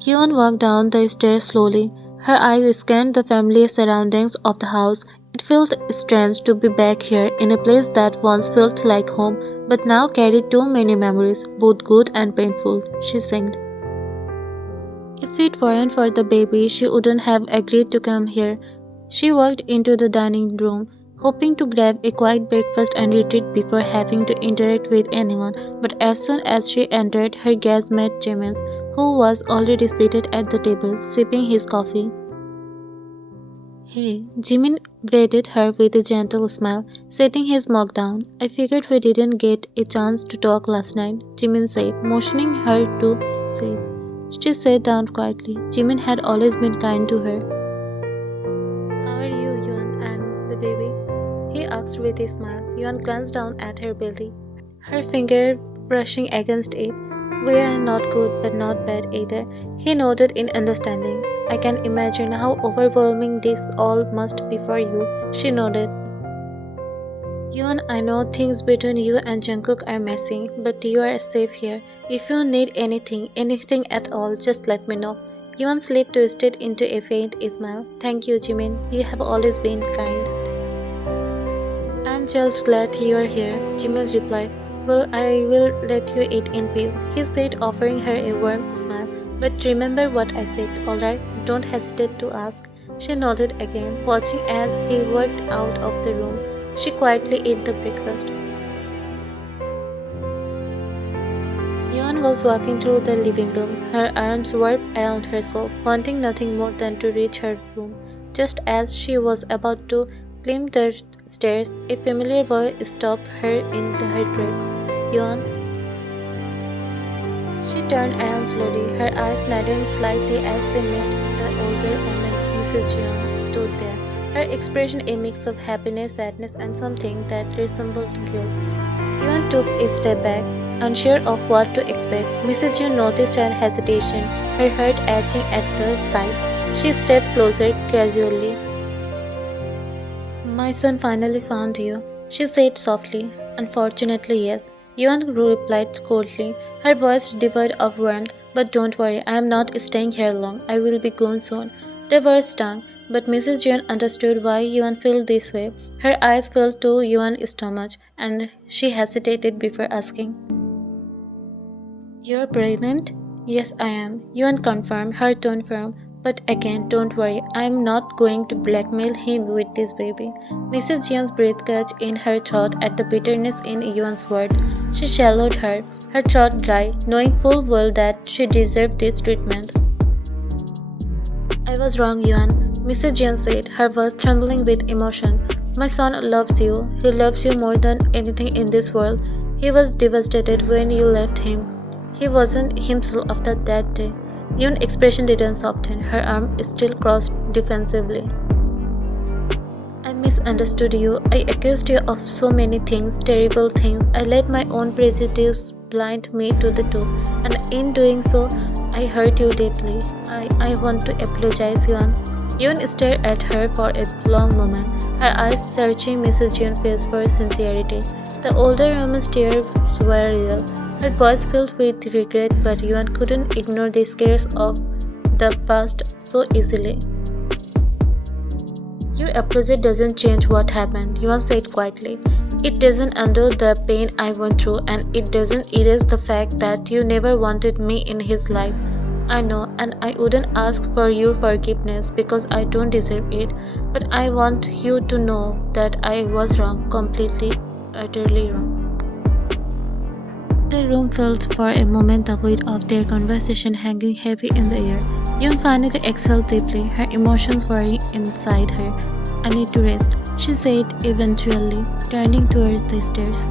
Yeon walked down the stairs slowly. Her eyes scanned the familiar surroundings of the house. It felt strange to be back here in a place that once felt like home, but now carried too many memories, both good and painful, she sighed. If it weren't for the baby, she wouldn't have agreed to come here. She walked into the dining room, hoping to grab a quiet breakfast and retreat before having to interact with anyone. But as soon as she entered, her gaze met Jimin's, who was already seated at the table, sipping his coffee. Hey, Jimin greeted her with a gentle smile, setting his mug down. I figured we didn't get a chance to talk last night, Jimin said, motioning her to sit. She sat down quietly. Jimin had always been kind to her. How are you, Yuan, and the baby? He asked with a smile. Yuan glanced down at her belly, her finger brushing against it. We are not good but not bad either. He nodded in understanding. I can imagine how overwhelming this all must be for you. She nodded. Yuan, I know things between you and Jungkook are messy, but you are safe here. If you need anything at all, just let me know. Yuan's lip twisted into a faint smile. Thank you, Jimin. You have always been kind. I'm just glad you are here, Jimin replied. Well, I will let you eat in peace, he said, offering her a warm smile. But remember what I said, alright? Don't hesitate to ask. She nodded again, watching as he walked out of the room. She quietly ate the breakfast. Yeon was walking through the living room, her arms wrapped around herself, wanting nothing more than to reach her room. Just as she was about to climb the stairs, a familiar voice stopped her in her tracks. Yeon. She turned around slowly, her eyes narrowing slightly as they met the older woman's. Mrs. Jeon stood there, her expression a mix of happiness, sadness, and something that resembled guilt. Yeon took a step back, unsure of what to expect. Mrs. Jeon noticed her hesitation, her heart aching at the sight. She stepped closer casually. My son finally found you, she said softly. Unfortunately, yes. Yeon replied coldly, her voice devoid of warmth. But don't worry, I am not staying here long. I will be gone soon. The words stung, but Mrs. Jeon understood why Yeon felt this way. Her eyes fell to Yeon's stomach, and she hesitated before asking. You're pregnant? Yes, I am. Yeon confirmed, her tone firm. But again, don't worry, I'm not going to blackmail him with this baby. Mrs. Jeon's breath caught in her throat at the bitterness in Yeon's words. She swallowed her throat dry, knowing full well that she deserved this treatment. I was wrong, Yeon, Mrs. Jeon said, her voice trembling with emotion. My son loves you. He loves you more than anything in this world. He was devastated when you left him. He wasn't himself after that day. Yeon's expression didn't soften, her arm still crossed defensively. I misunderstood you. I accused you of so many things, terrible things. I let my own prejudice blind me to the truth, and in doing so, I hurt you deeply. I want to apologize, Yeon. Yeon stared at her for a long moment, her eyes searching Mrs. Jeon's face for sincerity. The older woman's tears were real. Her voice filled with regret, but Yeon couldn't ignore the scares of the past so easily. Your apology doesn't change what happened, Yeon said quietly. It doesn't undo the pain I went through, and it doesn't erase the fact that you never wanted me in his life. I know, and I wouldn't ask for your forgiveness because I don't deserve it, but I want you to know that I was wrong, completely, utterly wrong. The room felt for a moment the weight of their conversation hanging heavy in the air. Yeon finally exhaled deeply, her emotions whirring inside her. I need to rest, she said eventually, turning towards the stairs.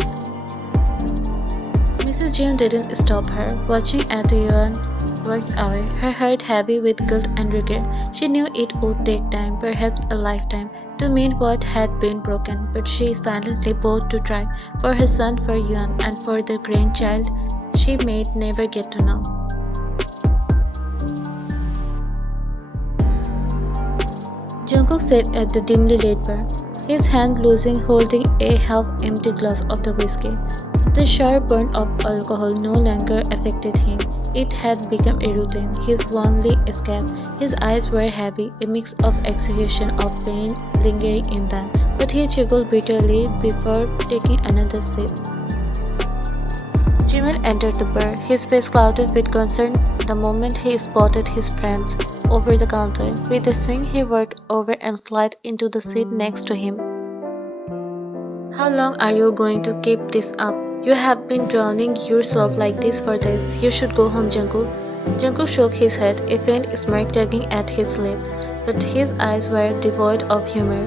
Mrs. Jeon didn't stop her, watching as Yeon walked away, her heart heavy with guilt and regret. She knew it would take time, perhaps a lifetime, to mend what had been broken, but she silently vowed to try, for her son, for Yeon, and for the grandchild she may never get to know. Jungkook sat at the dimly lit bar, his hand loosing, holding a half-empty glass of the whiskey. The sharp burn of alcohol no longer affected him. It had become a routine, his only escape. His eyes were heavy, a mix of exhaustion of pain lingering in them, but he chuckled bitterly before taking another sip. Jimin entered the bar, his face clouded with concern the moment he spotted his friends over the counter. With a sing, he walked over and slid into the seat next to him. How long are you going to keep this up? You have been drowning yourself like this for days. You should go home, Jungkook. Jungkook shook his head, a faint smirk tugging at his lips, but his eyes were devoid of humor.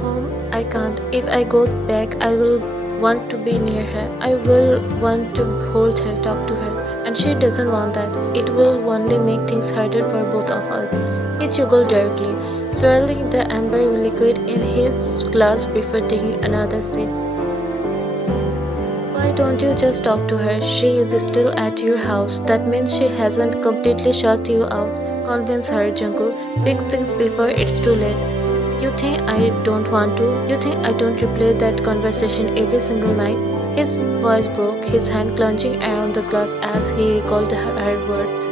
Home? I can't. If I go back, I will want to be near her. I will want to hold her, talk to her. And she doesn't want that. It will only make things harder for both of us. He chuckled darkly, swirling the amber liquid in his glass before taking another sip. Why don't you just talk to her? She is still at your house. That means she hasn't completely shut you out. Convince her, Jungkook. Fix this before it's too late. You think I don't want to? You think I don't replay that conversation every single night? His voice broke, his hand clenching around the glass as he recalled her words.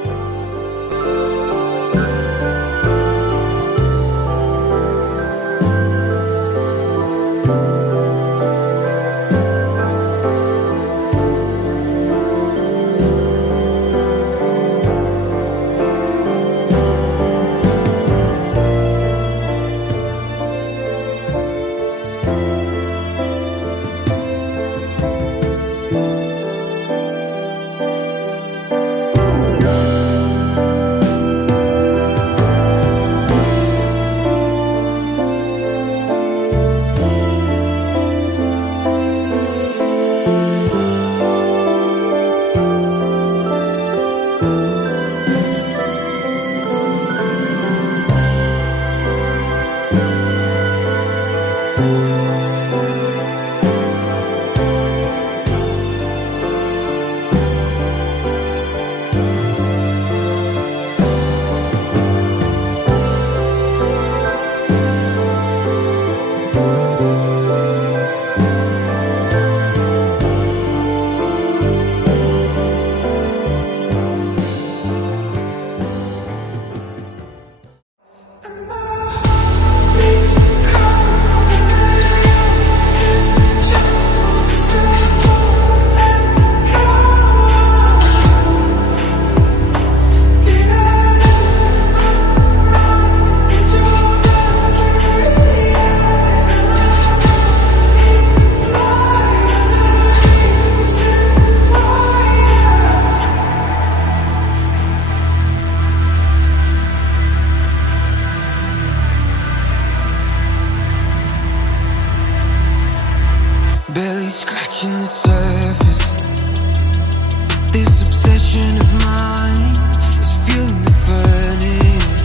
Barely scratching the surface. This obsession of mine is fueling the furnace.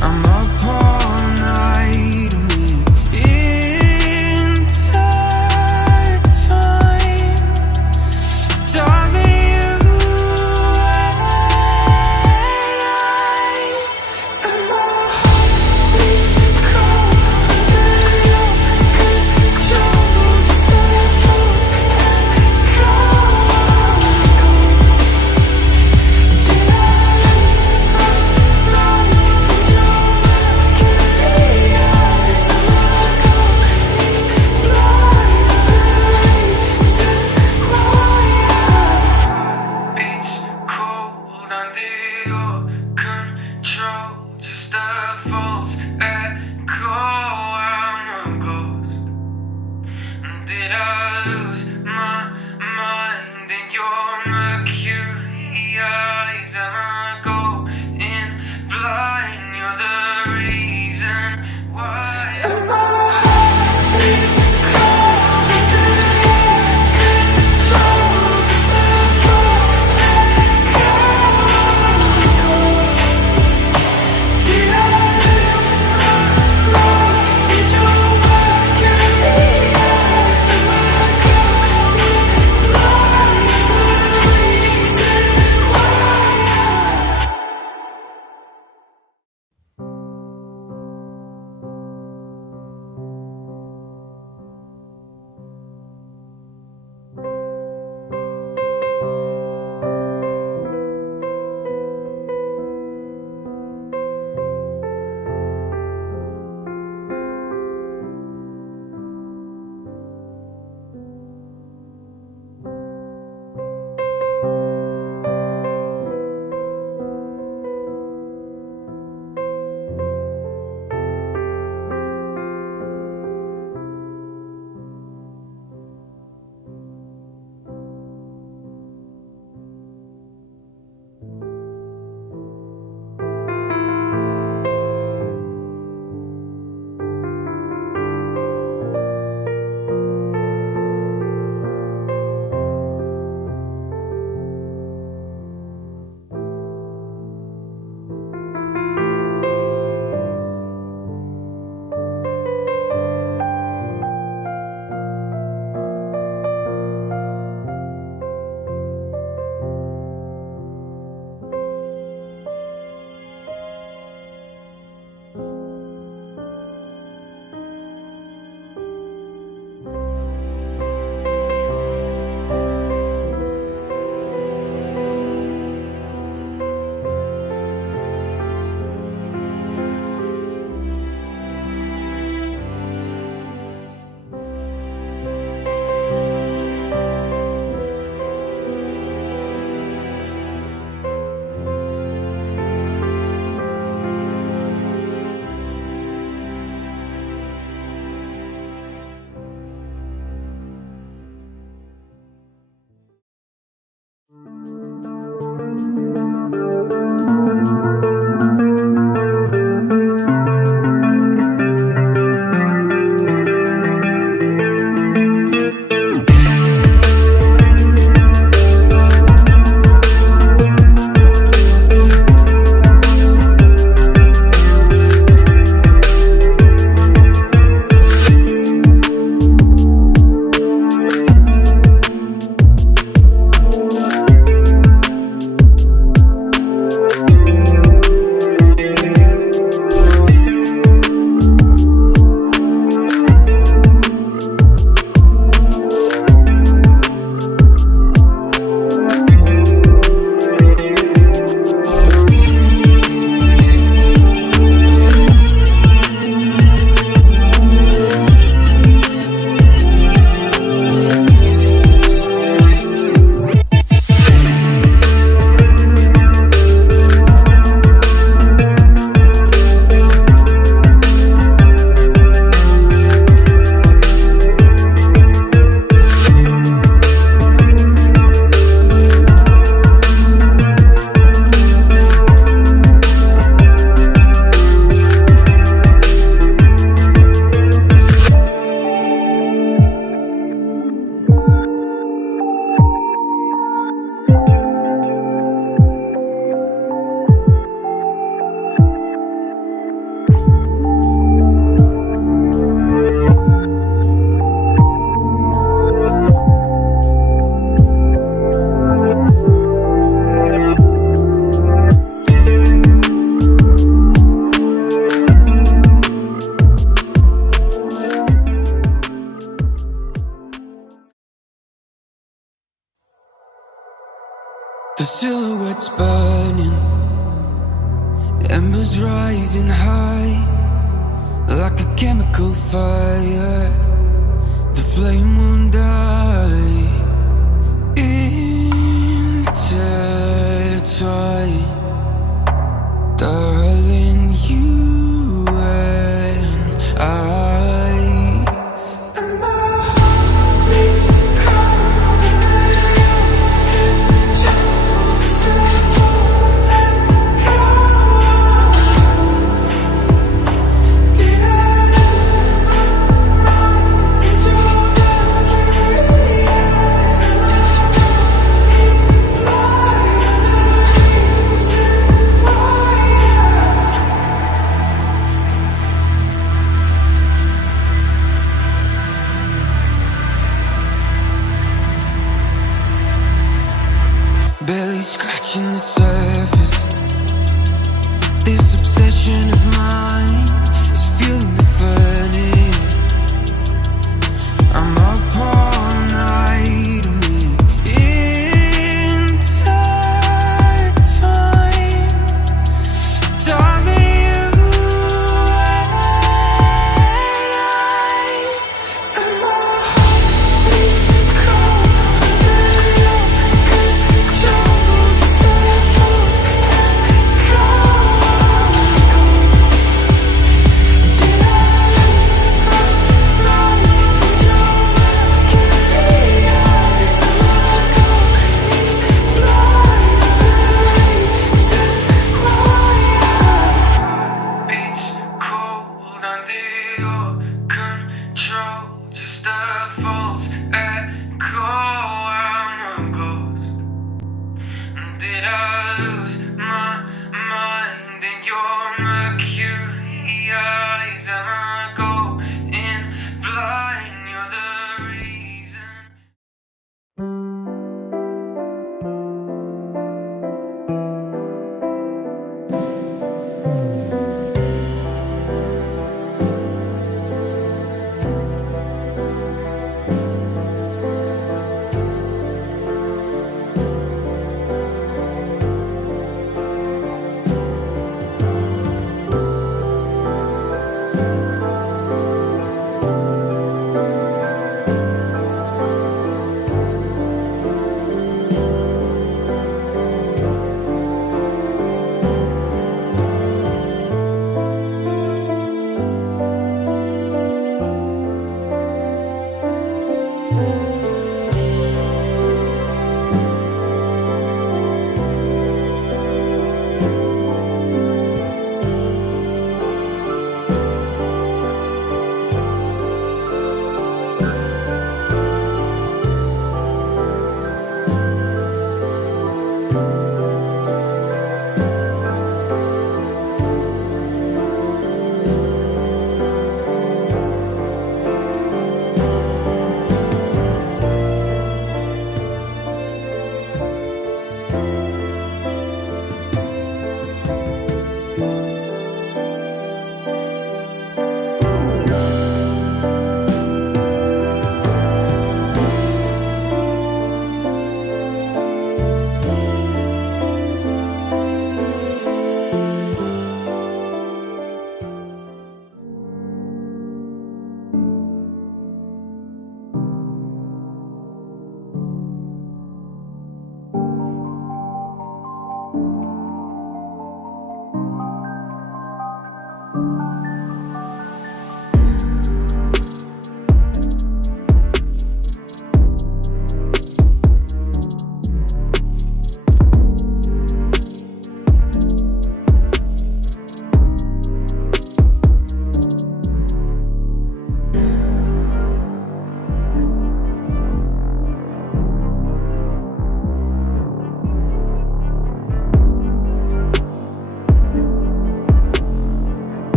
I'm up all night and we're intertwined. Darling, you and I, and my heart beats cold under your control. Just let us let go. Did I lose my mind? Did your mercury eyes go in blind? Said why beats cold under your control. Just a false echo. I'm a ghost. Did I lose my mind? Did your mercury eyes ever go in blind? You're the reason why. And my heart beats cold under your control. Just a false echo. Did I lose my mind? Did your mercury eyes ever go in blind? The silhouette's burning, embers rising high, like a chemical fire. The flame won't die. Intertwine, darling, you and I. And my heart beats cold, and you can choose to say let go. Did I lose my mind and you're not curious? And I know it's blind, the reason why. Barely scratching the surface. This obsession of mine is fueling the furnace. I'm up all night, intertwined. Darling, you and I. And my heart beats cold under your control. Just let go. Did I lose my mind and you're not curious? And I go blind, the reason why. Beach cold under your control, just a false echo. I'm a ghost. Did I